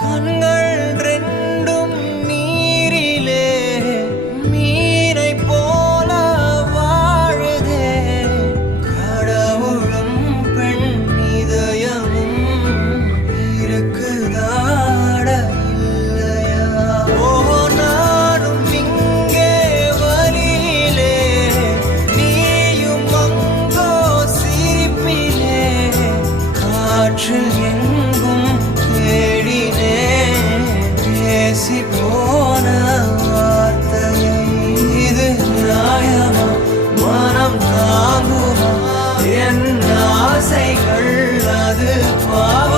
கண்கள் ரெண்டும் நீரிலே மீனை போல வாழுதே. கடவுளும் பெண் இதயமும் இருக்குதாட இல்லையா? ஓ நானும் இங்கே வலியிலே, நீயும் அங்கோ சிரிப்பிலே. காற்று எங்கும் பேசி போன வார்த்தையை இது நியாயமா? மனம் தாங்குமா என் ஆசைகள்? அது பாவ